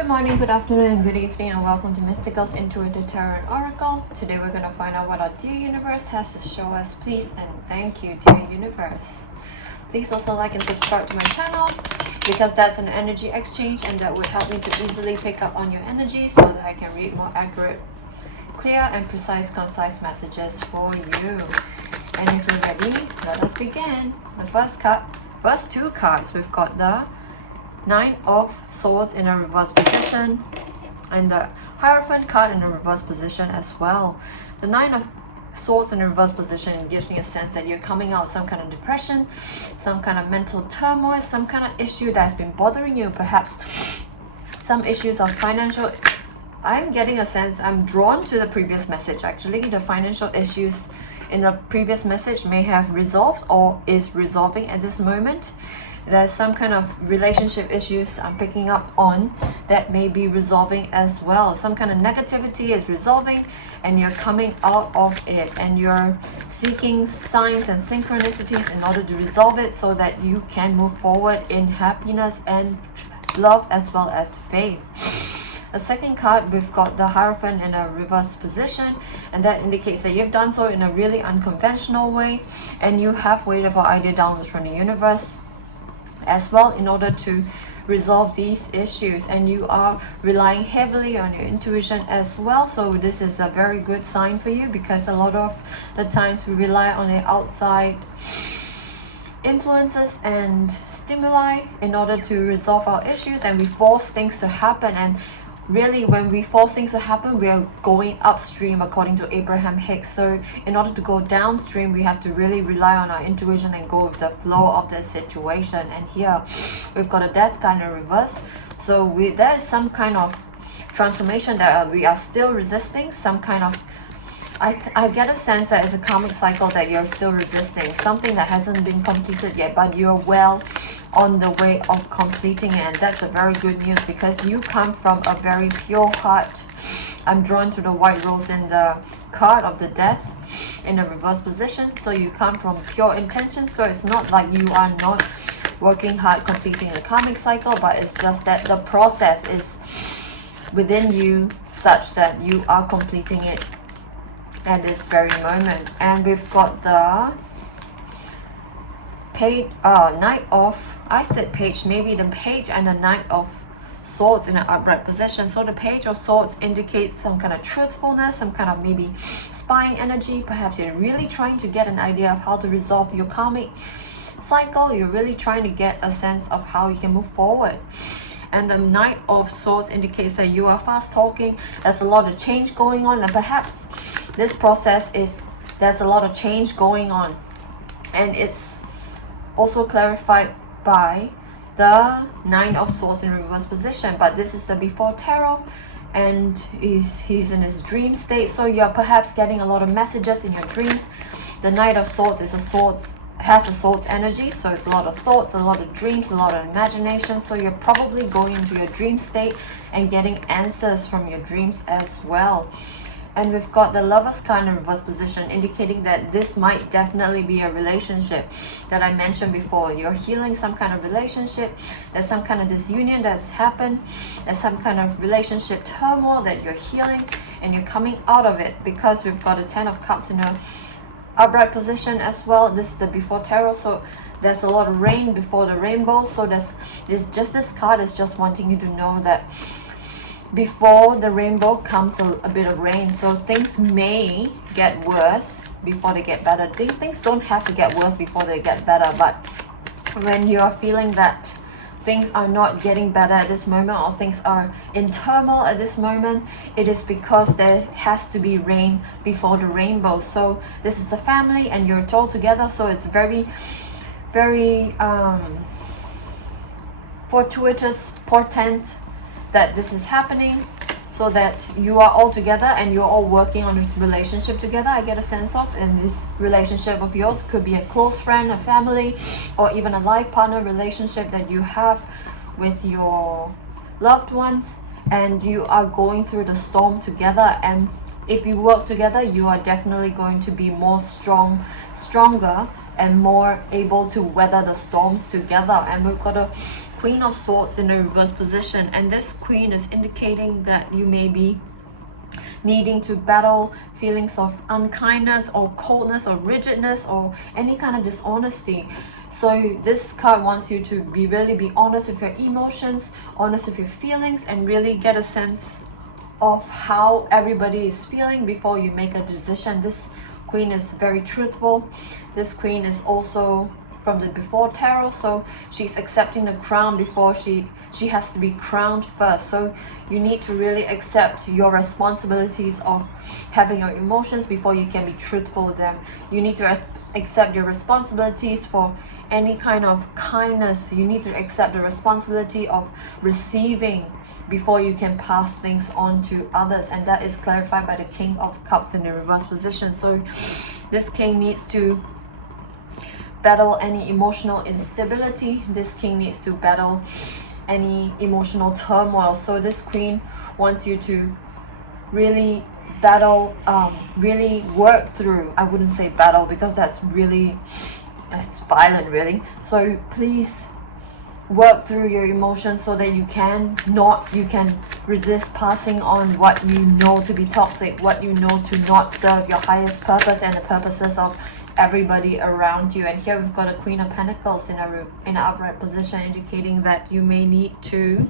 Good morning, good afternoon, and good evening, and welcome to Mystigal's Intuitive Tarot and Oracle. Today we're going to find out what our dear universe has to show us. Please and thank you, dear universe. Please also like and subscribe to my channel because that's an energy exchange and that would help me to easily pick up on your energy so that I can read more accurate, clear, and precise, concise messages for you. And if you're ready, let us begin. The first two cards, we've got the Nine of Swords in a reverse position and the Hierophant card in a reverse position as well. The Nine of Swords in a reverse position gives me a sense that you're coming out of some kind of depression, some kind of mental turmoil, some kind of issue that has been bothering you, perhaps some issues of financial. I'm getting a sense, I'm drawn to the previous message actually. The financial issues in the previous message may have resolved or is resolving at this moment. There's some kind of relationship issues I'm picking up on that may be resolving as well. Some kind of negativity is resolving and you're coming out of it and you're seeking signs and synchronicities in order to resolve it so that you can move forward in happiness and love as well as faith. The second card, we've got the Hierophant in a reverse position, and that indicates that you've done so in a really unconventional way and you have waited for idea downloads from the universe as well in order to resolve these issues, and you are relying heavily on your intuition as well. So this is a very good sign for you because a lot of the times we rely on the outside influences and stimuli in order to resolve our issues, and we force things to happen. And really, when we force things to happen, we are going upstream according to Abraham Hicks. So in order to go downstream, we have to really rely on our intuition and go with the flow of the situation. And here we've got a Death card in reverse. So there is some kind of transformation that we are still resisting, some kind of I get a sense that it's a karmic cycle that you're still resisting, something that hasn't been completed yet, but you're well on the way of completing it. And that's a very good news because you come from a very pure heart. I'm drawn to the white rose in the card of the Death in the reverse position. So you come from pure intention. So it's not like you are not working hard completing the karmic cycle, but it's just that the process is within you such that you are completing it at this very moment. And we've got the Knight of, I said page, maybe the Page and the Knight of Swords in an upright position. So the Page of Swords indicates some kind of truthfulness, some kind of maybe spying energy. Perhaps you're really trying to get an idea of how to resolve your karmic cycle. You're really trying to get a sense of how you can move forward. And the Knight of Swords indicates that you are fast talking. There's a lot of change going on, and perhaps this process is, there's a lot of change going on, and it's also clarified by the Nine of Swords in reverse position. But this is the before tarot, and he's in his dream state, so you're perhaps getting a lot of messages in your dreams. The Knight of Swords is has a sword's energy, so it's a lot of thoughts, a lot of dreams, a lot of imagination. So you're probably going into your dream state and getting answers from your dreams as well. And we've got the Lover's card in reverse position, indicating that this might definitely be a relationship that I mentioned before. You're healing some kind of relationship. There's some kind of disunion that's happened. There's some kind of relationship turmoil that you're healing, and you're coming out of it because we've got a Ten of Cups in a upright position as well. This is the before tarot, so there's a lot of rain before the rainbow. So this card is just wanting you to know that before the rainbow comes a bit of rain. So things may get worse before they get better. Things don't have to get worse before they get better, but when you are feeling that things are not getting better at this moment, or things are in turmoil at this moment, it is because there has to be rain before the rainbow. So this is a family and you're all together, so it's very, very fortuitous portent that this is happening, so that you are all together and you're all working on this relationship together. I get a sense of, in this relationship of yours, could be a close friend, a family, or even a life partner relationship that you have with your loved ones, and you are going through the storm together. And if you work together, you are definitely going to be more stronger and more able to weather the storms together. And we've got a Queen of Swords in a reverse position, and this Queen is indicating that you may be needing to battle feelings of unkindness or coldness or rigidness or any kind of dishonesty. So this card wants you to really be honest with your emotions, honest with your feelings, and really get a sense of how everybody is feeling before you make a decision. This Queen is very truthful. This Queen is also from the before tarot, so she's accepting the crown before she has to be crowned first. So you need to really accept your responsibilities of having your emotions before you can be truthful with them. You need to accept your responsibilities for any kind of kindness. You need to accept the responsibility of receiving before you can pass things on to others, and that is clarified by the King of Cups in the reverse position. So this king needs to battle any emotional instability. This king needs to battle any emotional turmoil. So this queen wants you to really battle, really work through, I wouldn't say battle because that's violent really. So please work through your emotions so that you can resist passing on what you know to be toxic, what you know to not serve your highest purpose and the purposes of everybody around you. And here we've got a Queen of Pentacles in an upright position, indicating that you may need to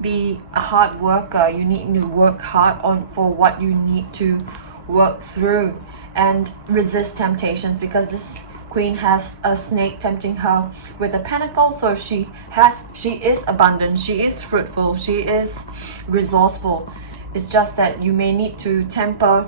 be a hard worker. You need to work hard for what you need to work through and resist temptations, because this Queen has a snake tempting her with a pentacle. So she is abundant, she is fruitful, she is resourceful. It's just that you may need to temper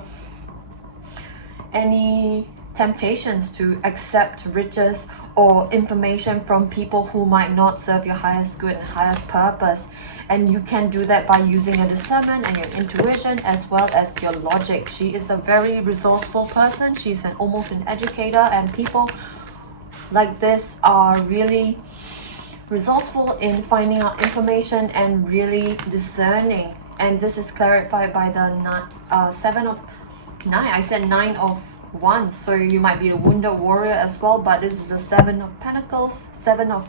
any temptations to accept riches or information from people who might not serve your highest good and highest purpose. And you can do that by using your discernment and your intuition as well as your logic. She is a very resourceful person. She's almost an educator, and people like this are really resourceful in finding out information and really discerning. And this is clarified by the Nine of Wands. So you might be a wounded warrior as well, but this is the Seven of Pentacles. Seven of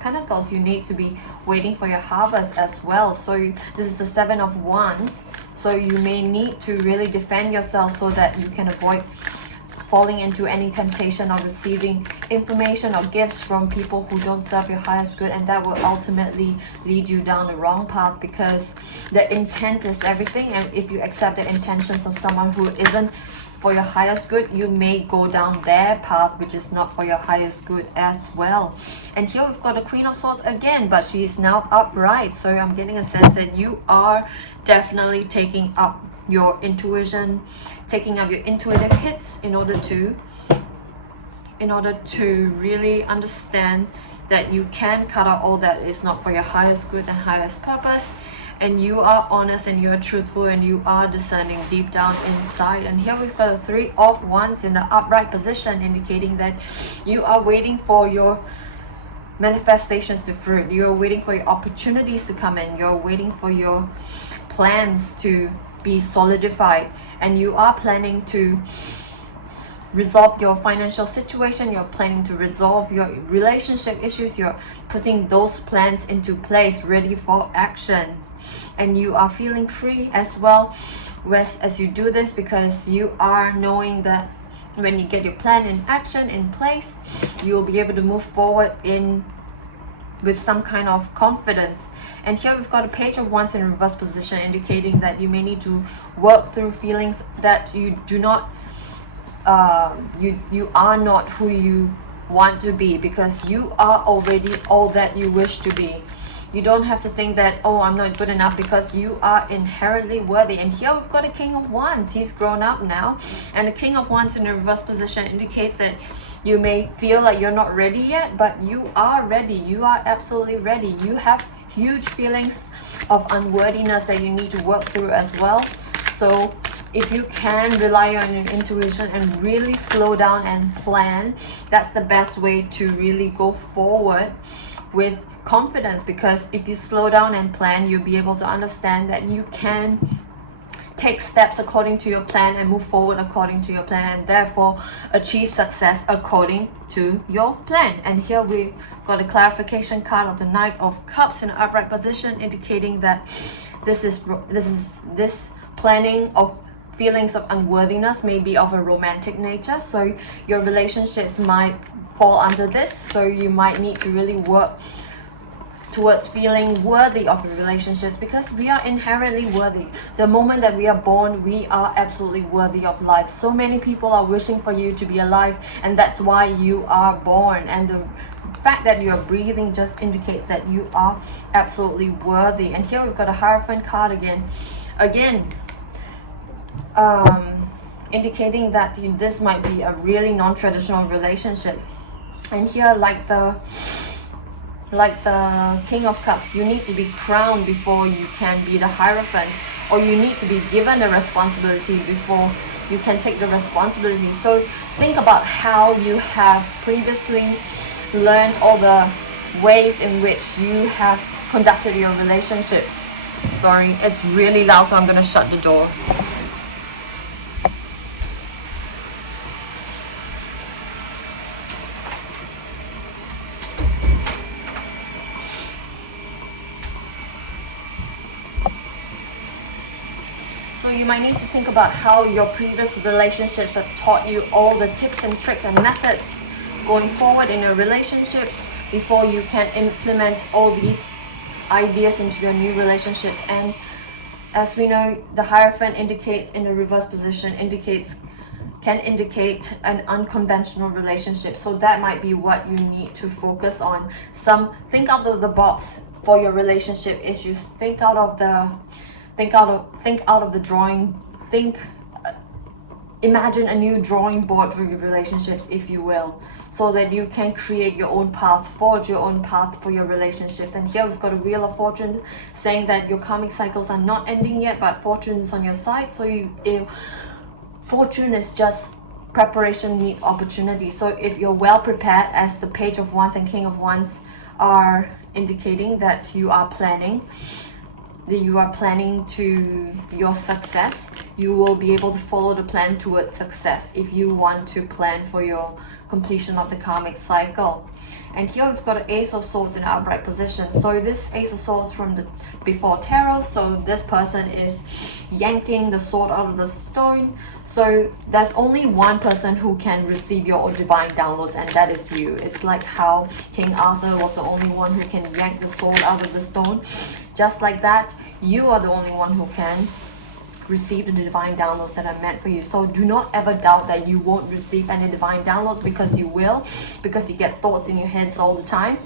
Pentacles, you need to be waiting for your harvest as well. So this is the Seven of Wands, so you may need to really defend yourself so that you can avoid falling into any temptation of receiving information or gifts from people who don't serve your highest good, and that will ultimately lead you down the wrong path, because the intent is everything. And if you accept the intentions of someone who isn't for your highest good, you may go down their path, which is not for your highest good as well. And here we've got the Queen of Swords again, but she is now upright. So I'm getting a sense that you are definitely taking up your intuition, taking up your intuitive hits in order to really understand that you can cut out all that is not for your highest good and highest purpose. And you are honest and you are truthful and you are discerning deep down inside. And here we've got a Three of Wands in the upright position, indicating that you are waiting for your manifestations to fruit. You're waiting for your opportunities to come in. You're waiting for your plans to be solidified. And you are planning to resolve your financial situation. You're planning to resolve your relationship issues. You're putting those plans into place, ready for action. And you are feeling free as well as you do this, because you are knowing that when you get your plan in action in place, you'll be able to move forward with some kind of confidence. And here we've got a Page of Wands in reverse position, indicating that you may need to work through feelings that you do not you are not who you want to be, because you are already all that you wish to be. You don't have to think that, oh, I'm not good enough, because you are inherently worthy. And here we've got a King of Wands. He's grown up now. And the King of Wands in a reverse position indicates that you may feel like you're not ready yet, but you are ready. You are absolutely ready. You have huge feelings of unworthiness that you need to work through as well. So if you can rely on your intuition and really slow down and plan, that's the best way to really go forward with confidence. Because if you slow down and plan, you'll be able to understand that you can take steps according to your plan and move forward according to your plan, and therefore achieve success according to your plan. And here we got a clarification card of the Knight of Cups in an upright position, indicating that this planning of feelings of unworthiness may be of a romantic nature, so your relationships might fall under this. So you might need to really work towards feeling worthy of your relationships, because we are inherently worthy. The moment that we are born, we are absolutely worthy of life. So many people are wishing for you to be alive, and that's why you are born. And the fact that you're breathing just indicates that you are absolutely worthy. And here we've got a Hierophant card again, indicating that this might be a really non-traditional relationship. And here, like the King of Cups, you need to be crowned before you can be the Hierophant, or you need to be given a responsibility before you can take the responsibility. So think about how you have previously learned all the ways in which you have conducted your relationships. Sorry, it's really loud, so I'm going to shut the door. So you might need to think about how your previous relationships have taught you all the tips and tricks and methods going forward in your relationships before you can implement all these ideas into your new relationships. And as we know, the Hierophant indicates in the reverse position can indicate an unconventional relationship. So that might be what you need to focus on. Think out of the box for your relationship issues. Think out of the drawing. Imagine a new drawing board for your relationships, if you will, so that you can create your own path, forge your own path for your relationships. And here we've got a Wheel of Fortune saying that your karmic cycles are not ending yet, but fortune is on your side. So fortune is just preparation meets opportunity. So if you're well prepared, as the Page of Wands and King of Wands are indicating that you are planning to your success, you will be able to follow the plan towards success if you want to plan for your completion of the karmic cycle. And here we've got an Ace of Swords in an upright position. So this Ace of Swords from the before tarot, so this person is yanking the sword out of the stone. So there's only one person who can receive your divine downloads, and that is you. It's like how King Arthur was the only one who can yank the sword out of the stone. Just like that, you are the only one who can receive the divine downloads that are meant for you. So do not ever doubt that you won't receive any divine downloads, because you will, because you get thoughts in your heads all the time,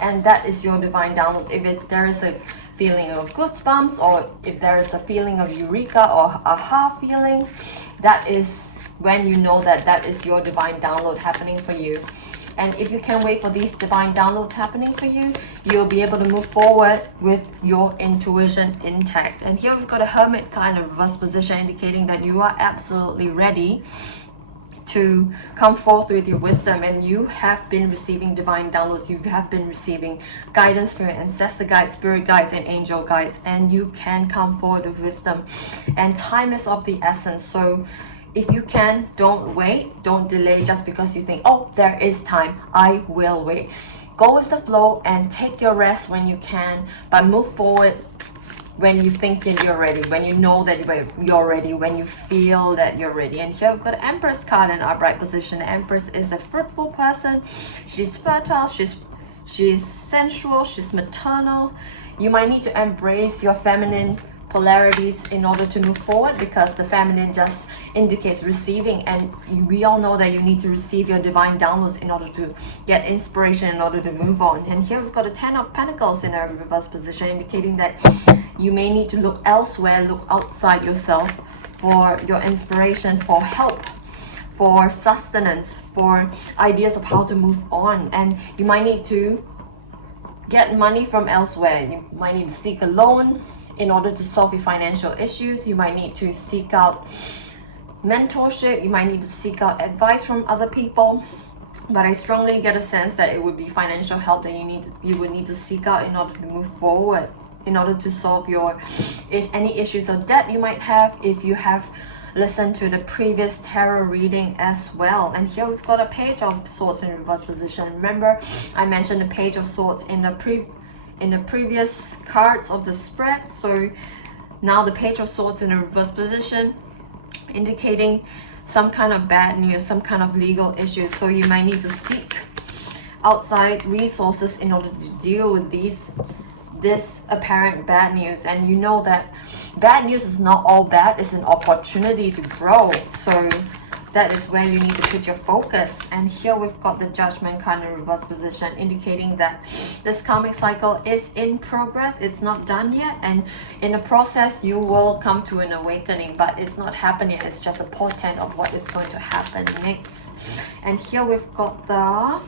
and that is your divine downloads. If there is a feeling of goosebumps, or if there is a feeling of eureka or aha feeling, that is when you know that that is your divine download happening for you. And if you can wait for these divine downloads happening for you, you'll be able to move forward with your intuition intact. And here we've got a Hermit card in a reverse position, indicating that you are absolutely ready to come forth with your wisdom, and you have been receiving divine downloads. You have been receiving guidance from your ancestor guides, spirit guides, and angel guides, and you can come forward with wisdom. And time is of the essence. So if you can, don't wait, don't delay just because you think, oh, there is time, I will wait. Go with the flow and take your rest when you can, but move forward when you think that you're ready, when you know that you're ready, when you feel that you're ready. And here we've got an Empress card in upright position. The Empress is a fruitful person. She's fertile, she's sensual, she's maternal. You might need to embrace your feminine polarities in order to move forward, because the feminine just indicates receiving, and we all know that you need to receive your divine downloads in order to get inspiration, in order to move on. And here we've got a 10 of Pentacles in a reverse position, indicating that you may need to look elsewhere, look outside yourself for your inspiration, for help, for sustenance, for ideas of how to move on. And you might need to get money from elsewhere. You might need to seek a loan in order to solve your financial issues. You might need to seek out mentorship. You might need to seek out advice from other people. But I strongly get a sense that it would be financial help that you would need to seek out in order to move forward. in order to solve your any issues or debt you might have, if you have listened to the previous tarot reading as well. And here we've got a Page of Swords in reverse position. Remember, I mentioned the Page of Swords in the previous cards of the spread. So now the Page of Swords in a reverse position, indicating some kind of bad news, some kind of legal issues. So you might need to seek outside resources in order to deal with this apparent bad news. And you know that bad news is not all bad, it's an opportunity to grow. So that is where you need to put your focus. And here we've got the Judgment card in reverse position, indicating that this karmic cycle is in progress. It's not done yet, and in the process you will come to an awakening, but it's not happened yet. It's just a portent of what is going to happen next. And here we've got the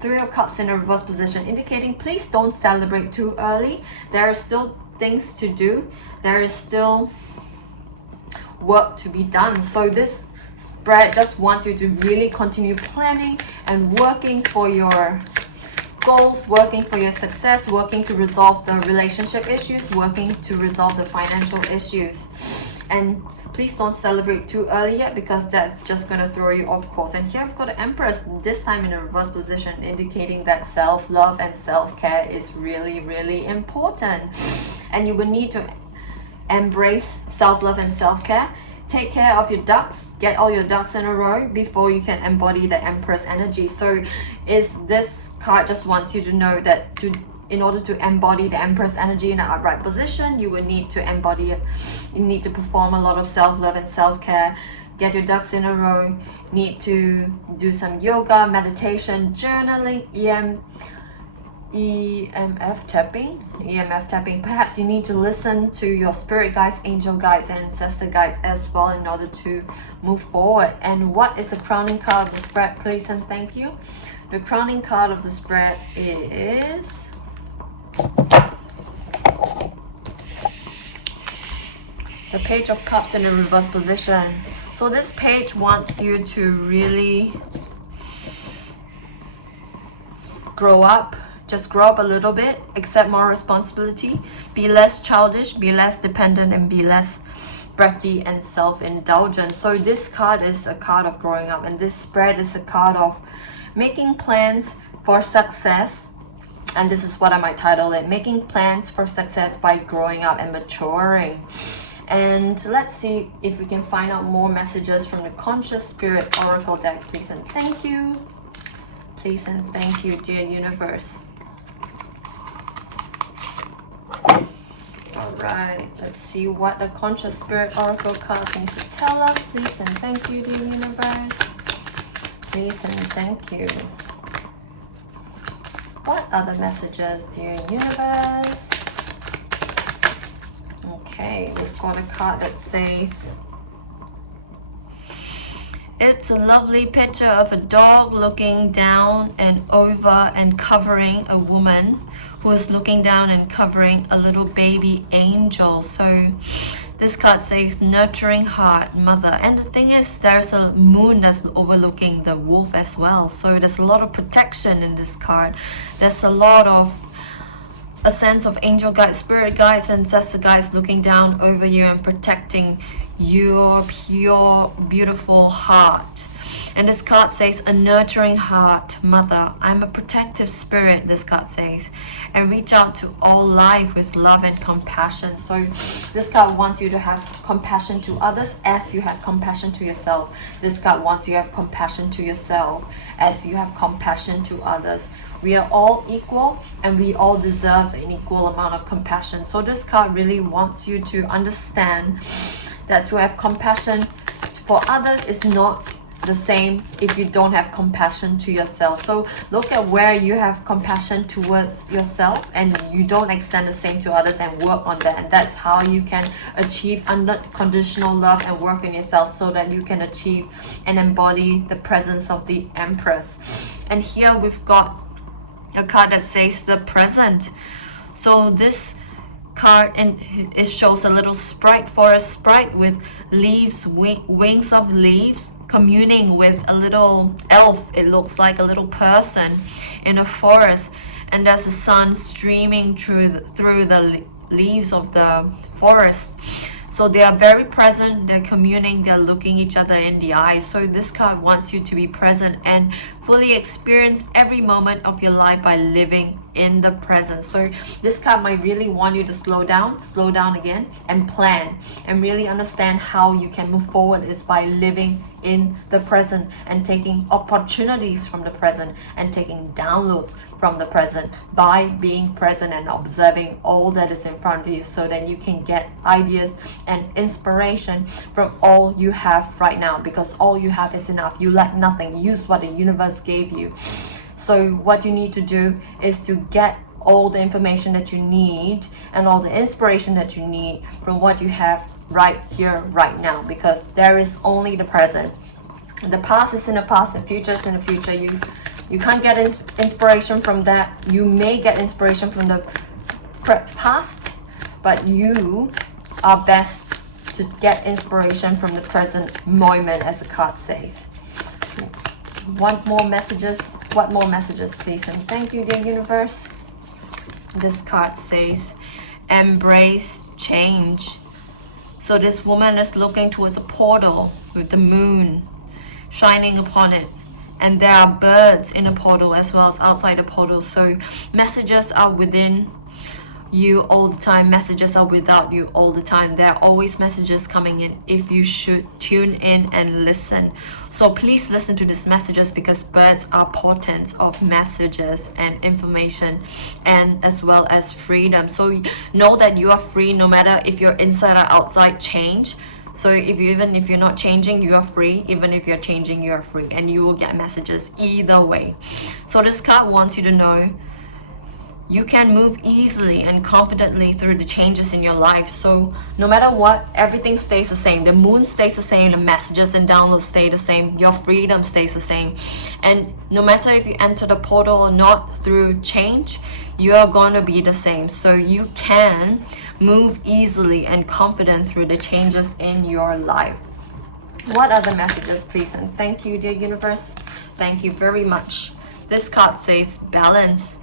Three of Cups in a reverse position, indicating please don't celebrate too early. There are still things to do. There is still work to be done. So this spread just wants you to really continue planning and working for your goals, working for your success, working to resolve the relationship issues, working to resolve the financial issues. And please don't celebrate too early yet, because that's just going to throw you off course. And here I've got the Empress, this time in a reverse position, indicating that self-love and self-care is really, really important. And you will need to embrace self-love and self-care. Take care of your ducks, get all your ducks in a row before you can embody the Empress energy. So this card just wants you to know that in order to embody the Empress energy in an upright position, you will need to embody it. You need to perform a lot of self-love and self-care. Get your ducks in a row. Need to do some yoga, meditation, journaling, EMF tapping. Perhaps you need to listen to your spirit guides, angel guides, and ancestor guides as well in order to move forward. And what is the crowning card of the spread, please and thank you? The crowning card of the spread is the Page of Cups in a reverse position. So this page wants you to really grow up. Just grow up a little bit, accept more responsibility, be less childish, be less dependent, and be less bratty and self-indulgent. So this card is a card of growing up, and this spread is a card of making plans for success. And this is what I might title it, Making Plans for Success by Growing Up and Maturing. And let's see if we can find out more messages from the Conscious Spirit Oracle deck, please and thank you. Please and thank you, dear universe. Alright, let's see what the Conscious Spirit Oracle card needs to tell us. Please and thank you, dear universe. Please and thank you. What are the messages, dear universe? Okay, we've got a card that says, it's a lovely picture of a dog looking down and over and covering a woman who is looking down and covering a little baby angel. So this card says nurturing heart, mother. And the thing is, there's a moon that's overlooking the wolf as well. So there's a lot of protection in this card. There's a sense of angel guides, spirit guides, ancestor guides looking down over you and protecting your pure, beautiful heart. And this card says, a nurturing heart, mother. I'm a protective spirit, this card says. And reach out to all life with love and compassion. So this card wants you to have compassion to others as you have compassion to yourself. This card wants you to have compassion to yourself as you have compassion to others. We are all equal and we all deserve an equal amount of compassion. So this card really wants you to understand that to have compassion for others is not the same if you don't have compassion to yourself. So look at where you have compassion towards yourself and you don't extend the same to others, and work on that. And that's how you can achieve unconditional love and work on yourself so that you can achieve and embody the presence of the Empress. And here we've got a card that says the present. So this card, and it shows a little sprite, forest sprite with leaves, wings of leaves, communing with a little elf. It looks like a little person in a forest, and there's the sun streaming through the leaves of the forest. So they are very present, they're communing, they're looking each other in the eyes. So this card wants you to be present and fully experience every moment of your life by living in the present. So this card might really want you to slow down again, and plan and really understand how you can move forward is by living in the present and taking opportunities from the present and taking downloads from the present by being present and observing all that is in front of you, so that you can get ideas and inspiration from all you have right now, because all you have is enough. You lack nothing. Use what the universe gave you. So what you need to do is to get all the information that you need and all the inspiration that you need from what you have right here, right now, because there is only the present. The past is in the past, the future is in the future. You can't get inspiration from that. You may get inspiration from the past, but you are best to get inspiration from the present moment, as the card says. What more messages, please? And thank you, dear universe. This card says, embrace change. So this woman is looking towards a portal with the moon shining upon it. And there are birds in the portal as well as outside the portal. So messages are within you all the time. Messages are without you all the time. There are always messages coming in if you should tune in and listen. So please listen to these messages, because birds are portents of messages and information, and as well as freedom. So know that you are free no matter if you're inside or outside change. So even if you're not changing, you are free. Even if you're changing, you are free, and you will get messages either way. So this card wants you to know you can move easily and confidently through the changes in your life. So no matter what, everything stays the same. The moon stays the same, the messages and downloads stay the same, your freedom stays the same. And no matter if you enter the portal or not through change, you are going to be the same. So you can move easily and confident through the changes in your life. What are the messages, please? And thank you, dear universe. Thank you very much. This card says balance.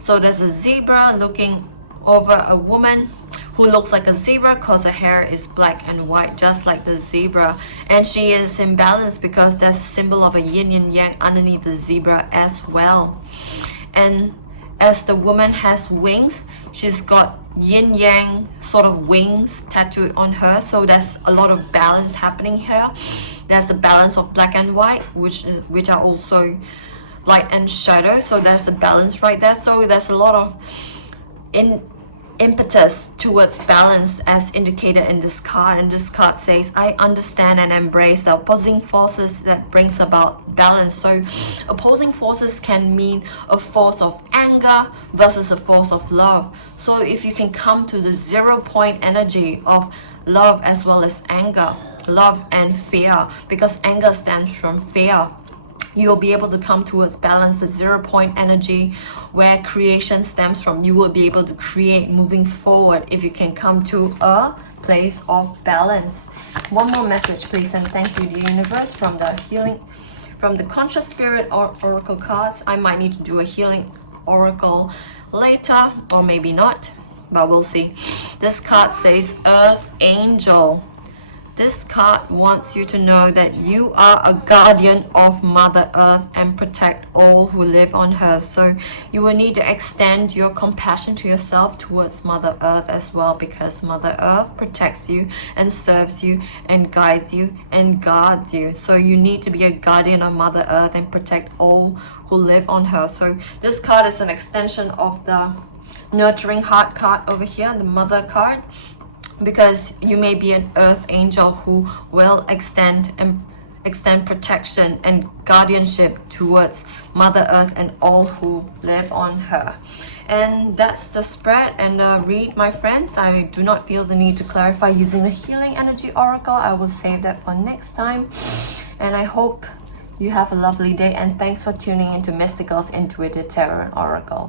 So there's a zebra looking over a woman who looks like a zebra because her hair is black and white, just like the zebra. And she is in balance because there's a symbol of a yin and yang underneath the zebra as well. And as the woman has wings, she's got yin yang sort of wings tattooed on her. So there's a lot of balance happening here. There's a balance of black and white, which are also light and shadow. So there's a balance right there. So there's a lot of impetus towards balance as indicated in this card. And this card says, I understand and embrace the opposing forces that brings about balance. So opposing forces can mean a force of anger versus a force of love. So if you can come to the 0 point energy of love as well as anger, love and fear, because anger stems from fear, you'll be able to come towards balance, the 0 point energy where creation stems from. You will be able to create moving forward if you can come to a place of balance. One more message, please, and thank you, the universe, from the healing, from the conscious spirit oracle cards. I might need to do a healing oracle later, or maybe not, but we'll see. This card says Earth Angel. This card wants you to know that you are a guardian of Mother Earth and protect all who live on her. So you will need to extend your compassion to yourself towards Mother Earth as well, because Mother Earth protects you and serves you and guides you and guards you. So you need to be a guardian of Mother Earth and protect all who live on her. So this card is an extension of the Nurturing Heart card over here, the Mother card, because you may be an earth angel who will extend protection and guardianship towards Mother Earth and all who live on her. And that's the spread and read, my friends. I do not feel the need to clarify using the healing energy oracle. I will save that for next time. And I hope you have a lovely day, and thanks for tuning into Mystigal's Intuitive Tarot Oracle.